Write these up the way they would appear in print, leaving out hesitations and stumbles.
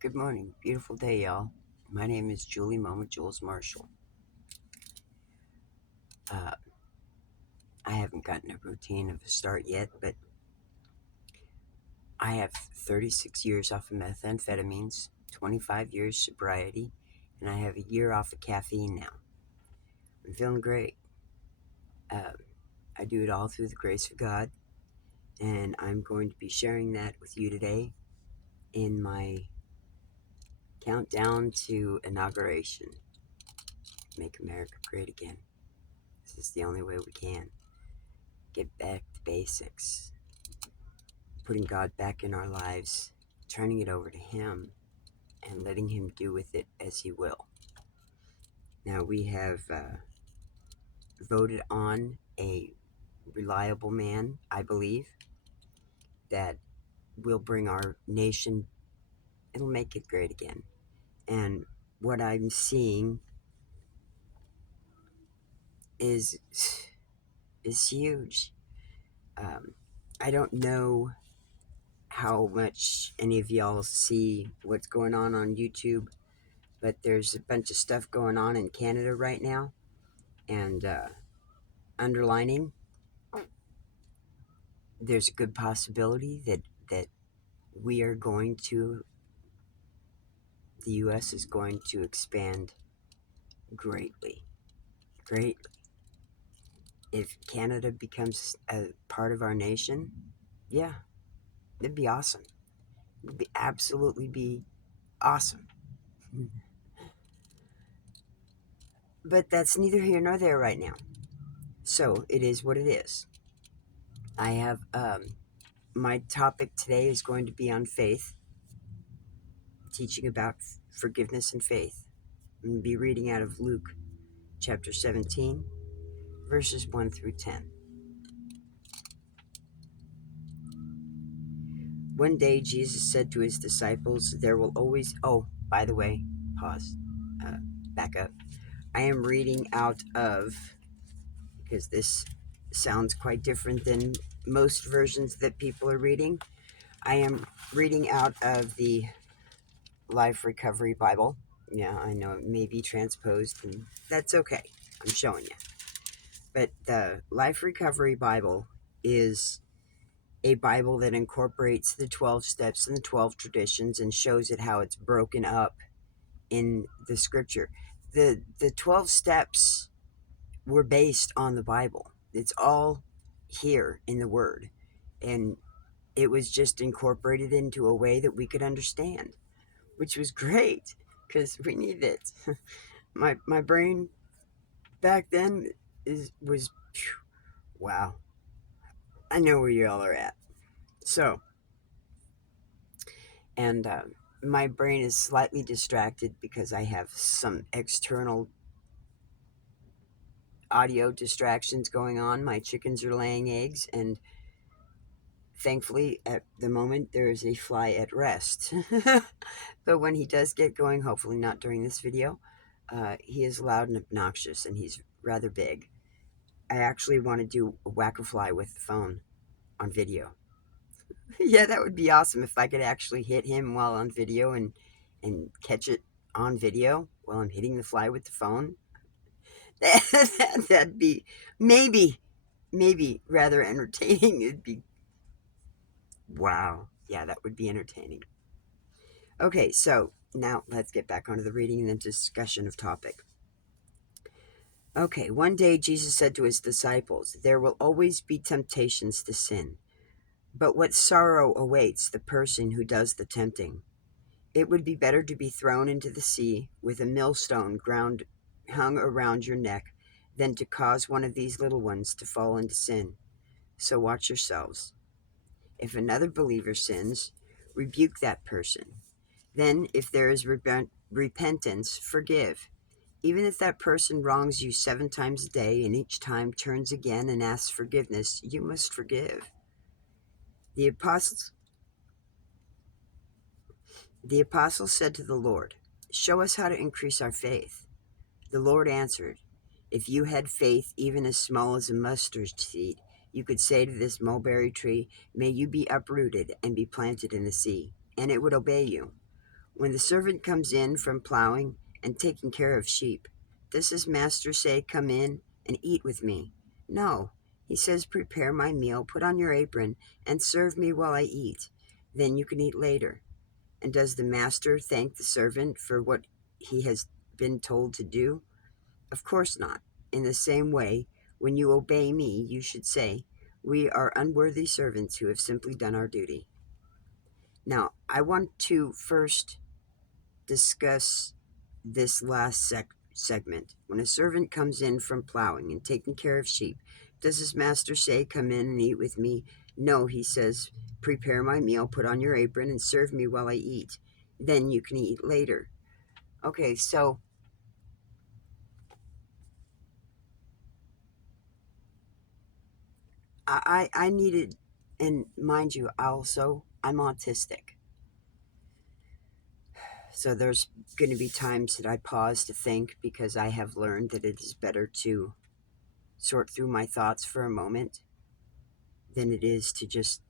Good morning. Beautiful day, y'all. My name is Julie Mama Jules Marshall. Uh, I haven't gotten a routine of a start yet, but I have 36 years off of methamphetamines, 25 years sobriety, and I have a year off of caffeine now. I'm feeling great. Uh, I do it all through the grace of God, and I'm going to be sharing that with you today in my countdown to inauguration. Make America great again. This is the only way we can. Get back to basics. Putting God back in our lives, turning it over to Him, and letting Him do with it as He will. Now, we have voted on a reliable man, I believe, that will bring our nation, it'll make it great again. And what I'm seeing is huge. I don't know how much any of y'all see what's going on YouTube, but there's a bunch of stuff going on in Canada right now, and underlining there's a good possibility that we are going to, the U.S. is going to expand greatly. If Canada becomes a part of our nation, yeah, it'd be awesome. It'd be absolutely be awesome. But that's neither here nor there right now. So it is what it is. I have, my topic today is going to be on faith, teaching about forgiveness and faith. I'm going to be reading out of Luke chapter 17, verses 1 through 10. One day Jesus said to his disciples, there will always... Oh, by the way, pause. Back up. I am reading out of, because this sounds quite different than most versions that people are reading, I am reading out of the Life Recovery Bible. Yeah, I know it may be transposed, and that's okay. I'm showing you. But the Life Recovery Bible is a Bible that incorporates the 12 steps and the 12 traditions and shows it how it's broken up in the scripture. The 12 steps were based on the Bible. It's all here in the Word. And it was just incorporated into a way that we could understand, which was great because we need it. my brain back then was wow. I know where y'all are at. So, and my brain is slightly distracted because I have some external audio distractions going on. My chickens are laying eggs, and thankfully at the moment there is a fly at rest. But when he does get going, hopefully not during this video, he is loud and obnoxious, and he's rather big. I actually want to do a whack-a-fly with the phone on video. Yeah, that would be awesome if I could actually hit him while on video and catch it on video while I'm hitting the fly with the phone. That'd be maybe rather entertaining. It'd be wow. Yeah, that would be entertaining. Okay, so now let's get back onto the reading and the discussion of topic. Okay, one day Jesus said to his disciples, there will always be temptations to sin, but what sorrow awaits the person who does the tempting. It would be better to be thrown into the sea with a millstone hung around your neck than to cause one of these little ones to fall into sin. So watch yourselves. If another believer sins, rebuke that person. Then, if there is repentance, forgive. Even if that person wrongs you 7 times a day and each time turns again and asks forgiveness, you must forgive. The apostle said to the Lord, show us how to increase our faith. The Lord answered, if you had faith even as small as a mustard seed, you could say to this mulberry tree, may you be uprooted and be planted in the sea, and it would obey you. When the servant comes in from plowing and taking care of sheep, does his master say, 'Come in and eat with me'? No. He says, 'Prepare my meal, put on your apron, and serve me while I eat. Then you can eat later.' And does the master thank the servant for what he has been told to do? Of course not. In the same way, when you obey me, you should say, 'We are unworthy servants who have simply done our duty.'" Now, I want to first discuss this last segment. When a servant comes in from plowing and taking care of sheep, does his master say, "Come in and eat with me"? No, he says, "Prepare my meal, put on your apron, and serve me while I eat. Then you can eat later." Okay, so I needed, and mind you, I'm autistic. So there's going to be times that I pause to think, because I have learned that it is better to sort through my thoughts for a moment than it is to just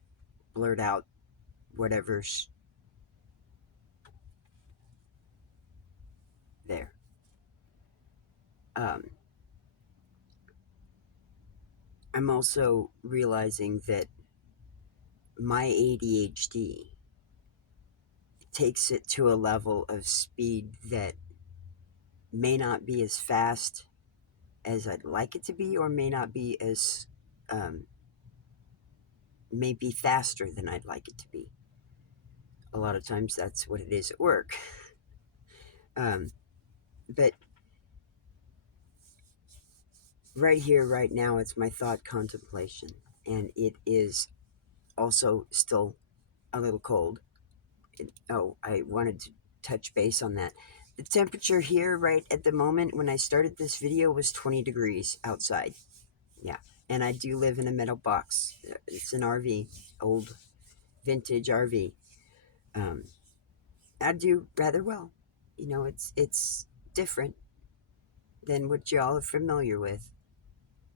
blurt out whatever's there. Um, I'm also realizing that my ADHD takes it to a level of speed that may not be as fast as I'd like it to be, or may not be as, may be faster than I'd like it to be. A lot of times that's what it is at work. But right here, right now, it's my thought contemplation, and it is also still a little cold. I wanted to touch base on that. The temperature here right at the moment when I started this video was 20 degrees outside. Yeah, and I do live in a metal box. It's an RV, old vintage RV. I do rather well. It's different than what y'all are familiar with.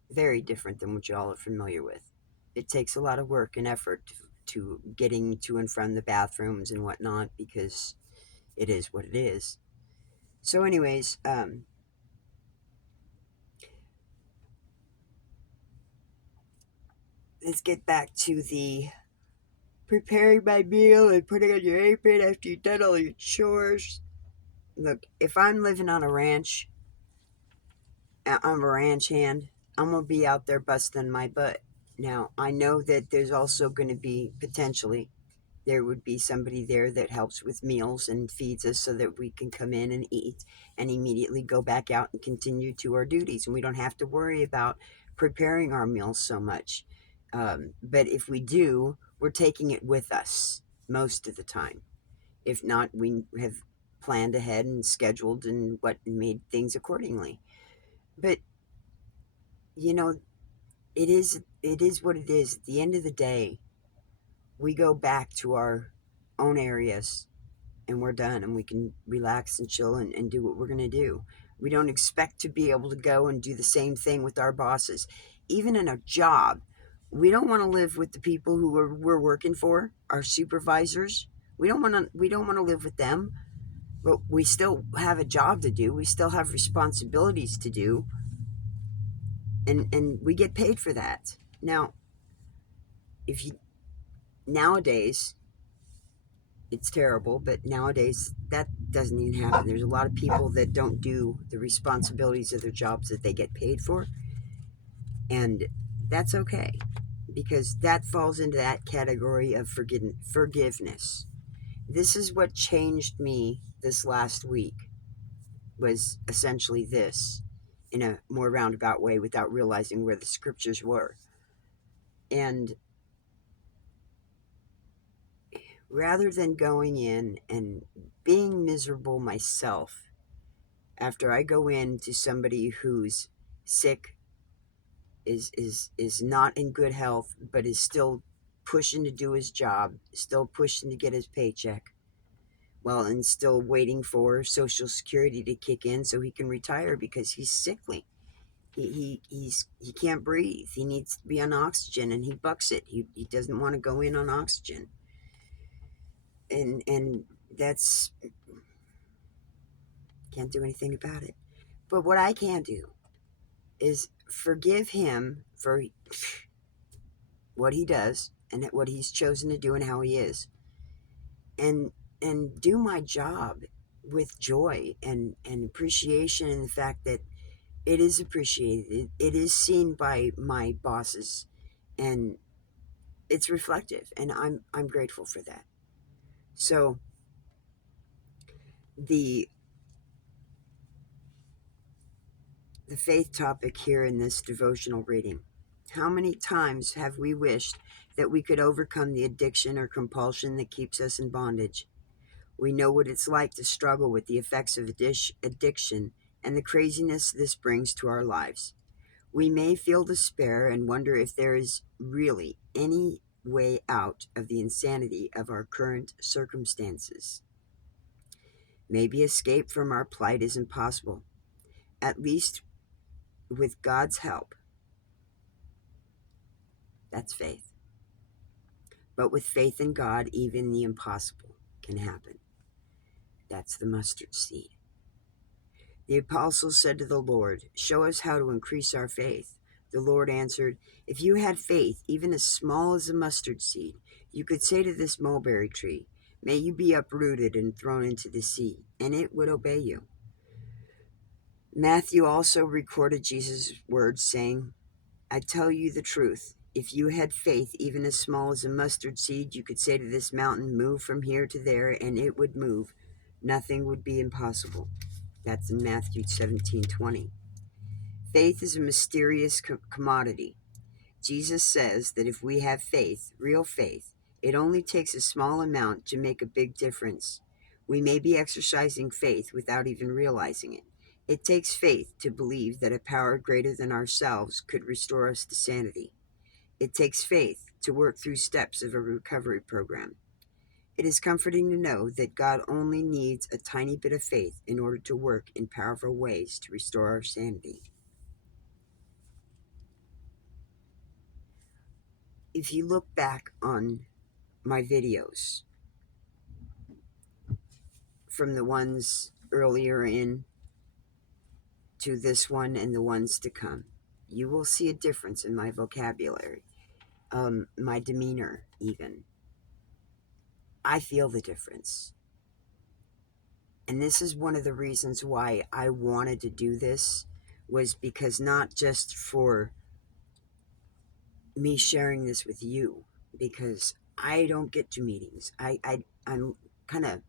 Very different than what y'all are familiar with. It takes a lot of work and effort to getting to and from the bathrooms and whatnot, because it is what it is. So anyways, let's get back to the preparing my meal and putting on your apron after you've done all your chores. Look, if I'm living on a ranch, I'm a ranch hand, I'm going to be out there busting my butt. Now, I know that there's also going to be, potentially, there would be somebody there that helps with meals and feeds us so that we can come in and eat and immediately go back out and continue to our duties. And we don't have to worry about preparing our meals so much. But if we do, we're taking it with us most of the time. If not, we have planned ahead and scheduled and made things accordingly. But, you know, it is what it is. At the end of the day, we go back to our own areas and we're done, and we can relax and chill and do what we're going to do. We don't expect to be able to go and do the same thing with our bosses. Even in a job, we don't want to live with the people who we're working for, our supervisors. We don't want to live with them, but we still have a job to do. We still have responsibilities to do, and we get paid for that. Now, if you nowadays, it's terrible, but nowadays that doesn't even happen. There's a lot of people that don't do the responsibilities of their jobs that they get paid for, and that's okay, because that falls into that category of forgiveness. This is what changed me this last week, was essentially this, in a more roundabout way, without realizing where the scriptures were. And rather than going in and being miserable myself, after I go in to somebody who's sick, is not in good health, but is still pushing to do his job, still pushing to get his paycheck, well, and still waiting for Social Security to kick in so he can retire because he's sickly. He can't breathe. He needs to be on oxygen, and he bucks it. He doesn't want to go in on oxygen. And that's Can't do anything about it. But what I can do is forgive him for what he does and what he's chosen to do and how he is, and do my job with joy and appreciation, and the fact that it is appreciated, it is seen by my bosses, and it's reflective, and I'm grateful for that. So the the faith topic here in this devotional reading: how many times have we wished that we could overcome the addiction or compulsion that keeps us in bondage? We know what it's like to struggle with the effects of addiction and the craziness this brings to our lives. We may feel despair and wonder if there is really any way out of the insanity of our current circumstances. Maybe escape from our plight is impossible, at least with God's help. That's faith. But with faith in God, even the impossible can happen. That's the mustard seed. The apostles said to the Lord, "Show us how to increase our faith." The Lord answered, "If you had faith, even as small as a mustard seed, you could say to this mulberry tree, 'May you be uprooted and thrown into the sea,' and it would obey you." Matthew also recorded Jesus' words, saying, "I tell you the truth. If you had faith, even as small as a mustard seed, you could say to this mountain, 'Move from here to there,' and it would move. Nothing would be impossible." That's in Matthew 17:20. Faith is a mysterious commodity. Jesus says that if we have faith, real faith, it only takes a small amount to make a big difference. We may be exercising faith without even realizing it. It takes faith to believe that a power greater than ourselves could restore us to sanity. It takes faith to work through steps of a recovery program. It is comforting to know that God only needs a tiny bit of faith in order to work in powerful ways to restore our sanity. If you look back on my videos, from the ones earlier in to this one and the ones to come, you will see a difference in my vocabulary, my demeanor even. I feel the difference. And this is one of the reasons why I wanted to do this, was because not just for me sharing this with you, because I don't get to meetings. I'm kind of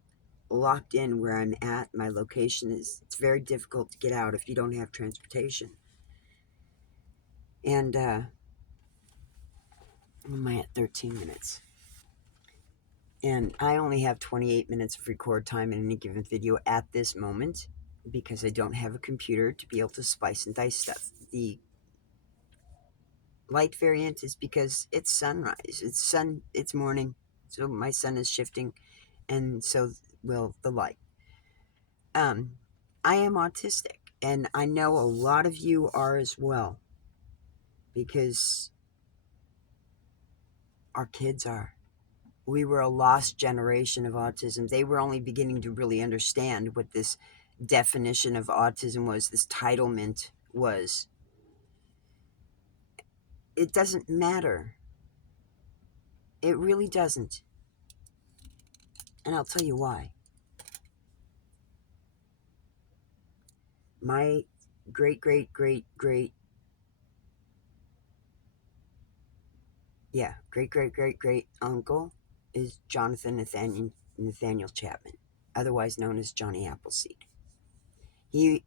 locked in where I'm at. My location it's very difficult to get out if you don't have transportation. And what am I at? 13 minutes. And I only have 28 minutes of record time in any given video at this moment, because I don't have a computer to be able to splice and dice stuff. The light variant is because it's sunrise. It's morning, so my sun is shifting, and so will the light. I am autistic, and I know a lot of you are as well, because our kids are. We were a lost generation of autism. They were only beginning to really understand what this definition of autism was, this titlement was. It doesn't matter. It really doesn't. And I'll tell you why. My great uncle is Jonathan Nathaniel Chapman, otherwise known as Johnny Appleseed. He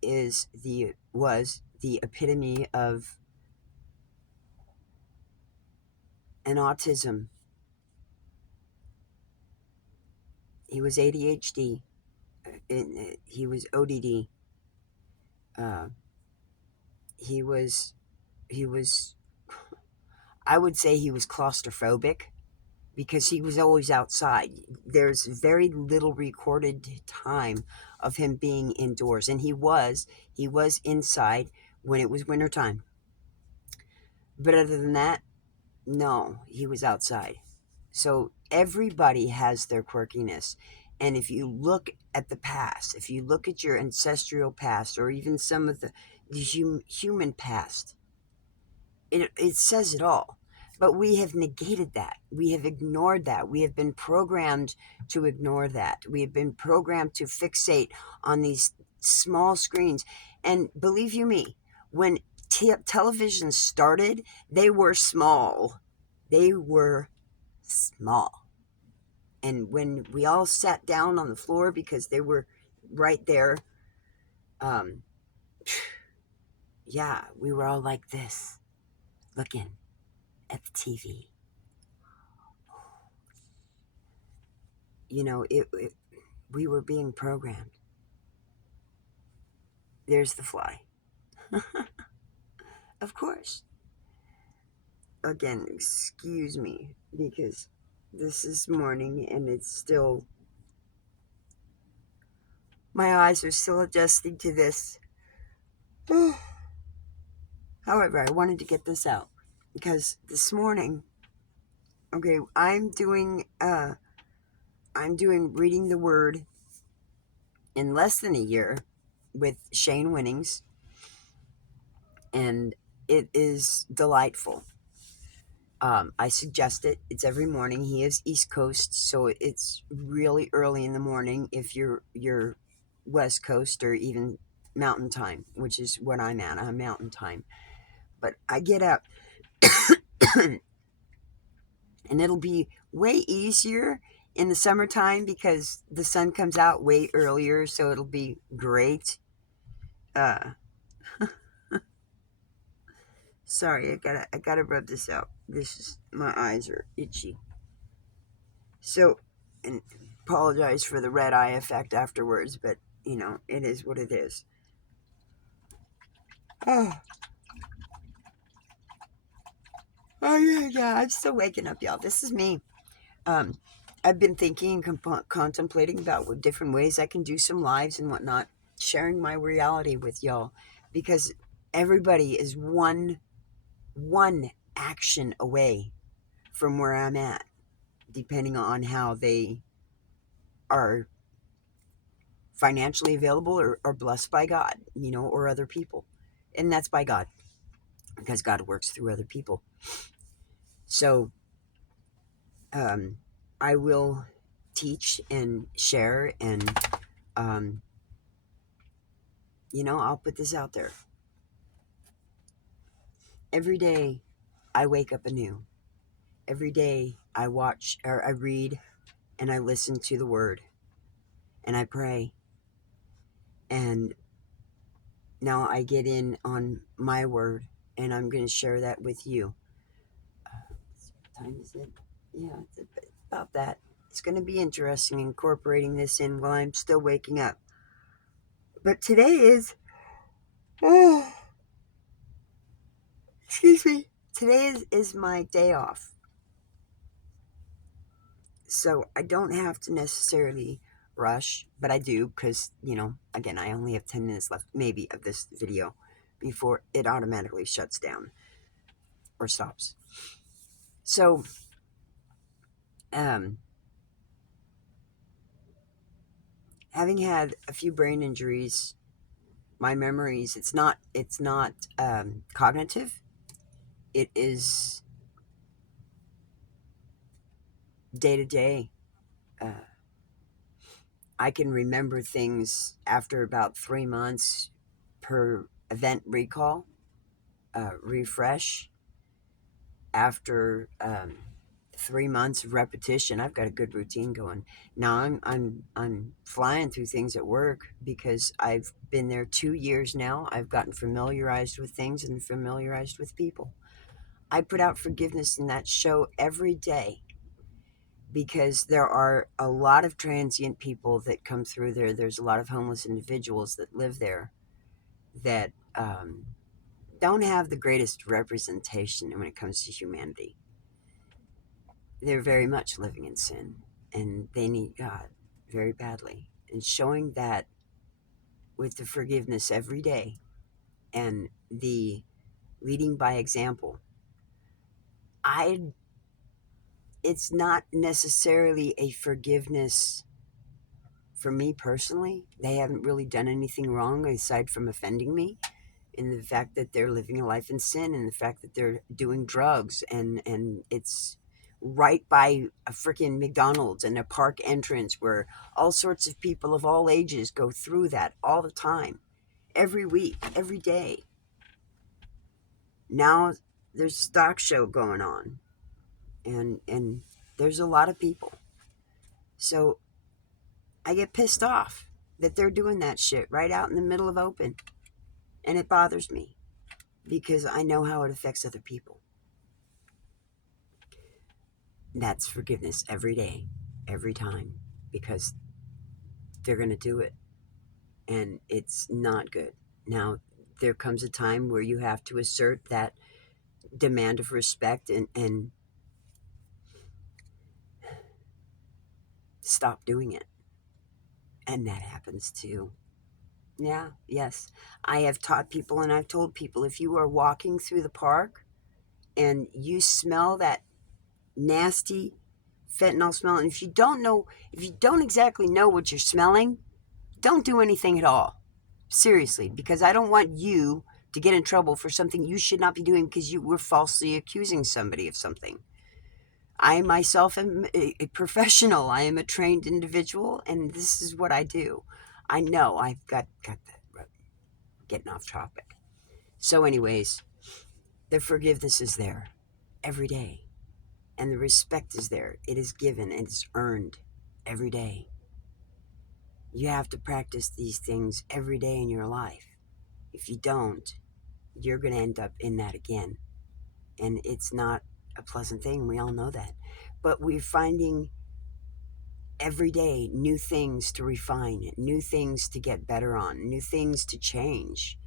was the epitome of an autism. He was ADHD. He was ODD. He was, I would say he was claustrophobic, because he was always outside. There's very little recorded time of him being indoors, and he was inside when it was wintertime. But other than that, no, he was outside. So everybody has their quirkiness. And if you look at the past, if you look at your ancestral past, or even some of the human past, it says it all. But we have negated that. We have ignored that. We have been programmed to ignore that. We have been programmed to fixate on these small screens. And believe you me, when television started, they were small. They were small. And when we all sat down on the floor because they were right there, um, yeah, we were all like this, looking at the TV. You know, we were being programmed. There's the fly. Of course. Again, excuse me, because this is morning and it's still, my eyes are still adjusting to this. However, I wanted to get this out because this morning, okay, I'm doing reading the word in less than a year with Shane Winnings, and it is delightful. I suggest it. It's every morning. He is East Coast, so it's really early in the morning if you're West Coast or even Mountain Time, which is what I'm at. I'm Mountain Time. But I get up and it'll be way easier in the summertime because the sun comes out way earlier, so it'll be great. Uh, sorry, I gotta rub this out. My eyes are itchy. So, and apologize for the red eye effect afterwards, but it is what it is. Oh, yeah, I'm still waking up, y'all. This is me. Um, I've been thinking and contemplating about what different ways I can do some lives and whatnot, sharing my reality with y'all, because everybody is one action away from where I'm at, depending on how they are financially available or blessed by God, or other people. And that's by God, because God works through other people. So I will teach and share, and I'll put this out there. Every day I wake up anew. Every day I watch, or I read, and I listen to the word, and I pray. And now I get in on my word, and I'm going to share that with you. What time is it? Yeah, it's about that. It's going to be interesting incorporating this in while I'm still waking up. But today is, excuse me, today is my day off. So I don't have to necessarily rush, but I do because, again, I only have 10 minutes left, maybe, of this video before it automatically shuts down or stops. So, having had a few brain injuries, my memories, it's not cognitive. It is day to day. I can remember things after about 3 months per event recall, refresh. After 3 months of repetition, I've got a good routine going. Now I'm flying through things at work because I've been there 2 years now. I've gotten familiarized with things and familiarized with people. I put out forgiveness in that show every day because there are a lot of transient people that come through there. There's a lot of homeless individuals that live there that don't have the greatest representation when it comes to humanity. They're very much living in sin, and they need God very badly. And showing that with the forgiveness every day and the leading by example, it's not necessarily a forgiveness for me personally, they haven't really done anything wrong aside from offending me, in the fact that they're living a life in sin, and the fact that they're doing drugs, and it's right by a freaking McDonald's and a park entrance where all sorts of people of all ages go through that all the time, every week, every day. Now there's a stock show going on, and there's a lot of people. So I get pissed off that they're doing that shit right out in the middle of open, and it bothers me because I know how it affects other people. That's forgiveness every day, every time, because they're going to do it, and it's not good. Now, there comes a time where you have to assert that demand of respect and stop doing it. And that happens too. Yeah, yes. I have taught people and I've told people, if you are walking through the park and you smell that nasty fentanyl smell, and if you don't exactly know what you're smelling, don't do anything at all. Seriously, because I don't want you to get in trouble for something you should not be doing because you were falsely accusing somebody of something. I myself am a professional. I am a trained individual, and this is what I do. I know I've got that, getting off topic. So, anyways, the forgiveness is there every day, and the respect is there. It is given and it's earned every day. You have to practice these things every day in your life. If you don't, you're going to end up in that again. And it's not a pleasant thing. We all know that. But we're finding every day new things to refine, new things to get better on, new things to change.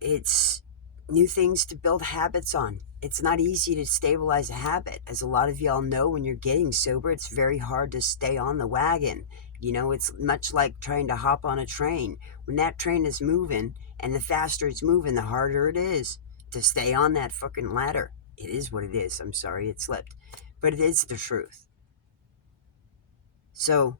It's new things to build habits on. It's not easy to stabilize a habit. As a lot of y'all know, when you're getting sober, it's very hard to stay on the wagon. You know, it's much like trying to hop on a train. When that train is moving, and the faster it's moving, the harder it is to stay on that fucking ladder. It is what it is. I'm sorry it slipped. But it is the truth. So,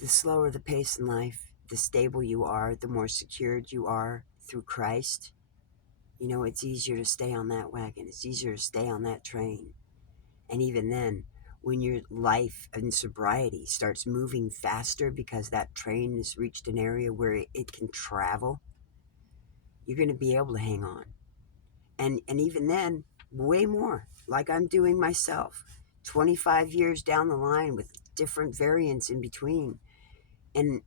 the slower the pace in life, the stable you are, the more secured you are through Christ. You know, it's easier to stay on that wagon. It's easier to stay on that train. And even then, when your life and sobriety starts moving faster because that train has reached an area where it can travel, you're going to be able to hang on. And even then, way more, like I'm doing myself, 25 years down the line with different variants in between. And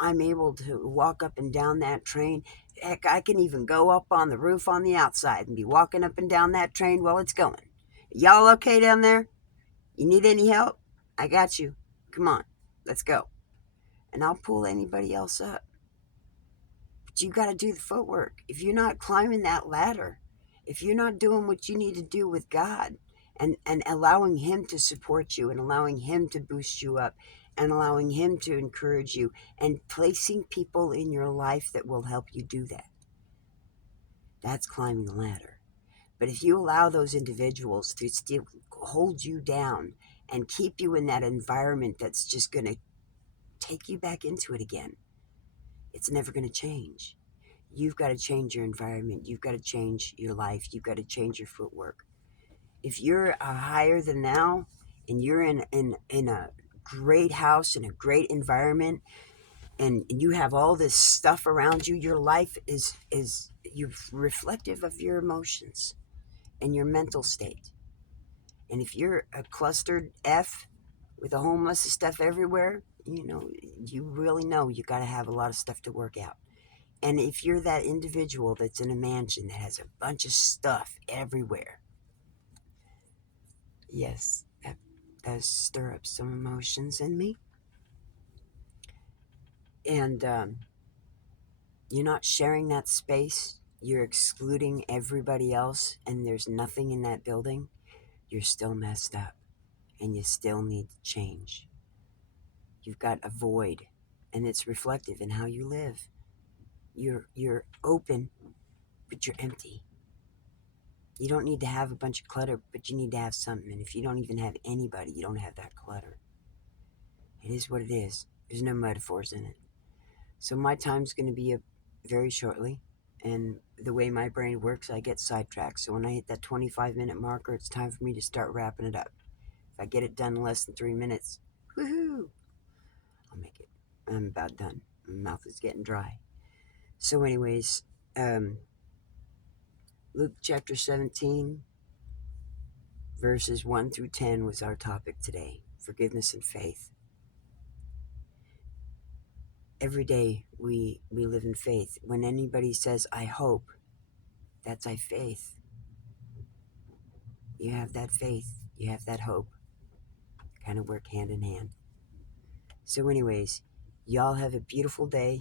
I'm able to walk up and down that train. Heck, I can even go up on the roof on the outside and be walking up and down that train while it's going. Y'all okay down there? You need any help? I got you. Come on, let's go. And I'll pull anybody else up. But you got to do the footwork. If you're not climbing that ladder, if you're not doing what you need to do with God, and allowing Him to support you, and allowing Him to boost you up, and allowing Him to encourage you, and placing people in your life that will help you do that, that's climbing the ladder. But if you allow those individuals to still hold you down and keep you in that environment that's just going to take you back into it again, it's never going to change. You've got to change your environment. You've got to change your life. You've got to change your footwork. If you're a higher than thou, and you're in a great house, in a great environment, and you have all this stuff around you, your life is you're reflective of your emotions and your mental state. And if you're a clustered F with a whole mess of stuff everywhere, you know, you really know you got to have a lot of stuff to work out. And if you're that individual that's in a mansion that has a bunch of stuff everywhere, yes, that does stir up some emotions in me. And you're not sharing that space, you're excluding everybody else, and there's nothing in that building, you're still messed up, and you still need to change. You've got a void, and it's reflective in how you live. You're open, but you're empty. You don't need to have a bunch of clutter, but you need to have something. And if you don't even have anybody, you don't have that clutter. It is what it is. There's no metaphors in it. So my time's going to be up very shortly. And the way my brain works, I get sidetracked. So when I hit that 25-minute marker, it's time for me to start wrapping it up. If I get it done in less than 3 minutes, woohoo, I'll make it. I'm about done. My mouth is getting dry. So anyways, Luke chapter 17, verses 1 through 10 was our topic today. Forgiveness and faith. Every day we live in faith. When anybody says, I hope, that's I faith. You have that faith. You have that hope. Kind of work hand in hand. So anyways, y'all have a beautiful day.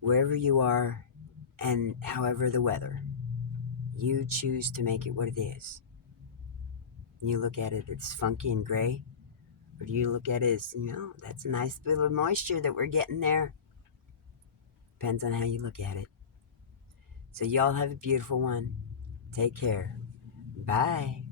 Wherever you are and however the weather. You choose to make it what it is. You look at it, it's funky and gray. Or do you look at it as, that's a nice bit of moisture that we're getting there. Depends on how you look at it. So y'all have a beautiful one. Take care. Bye.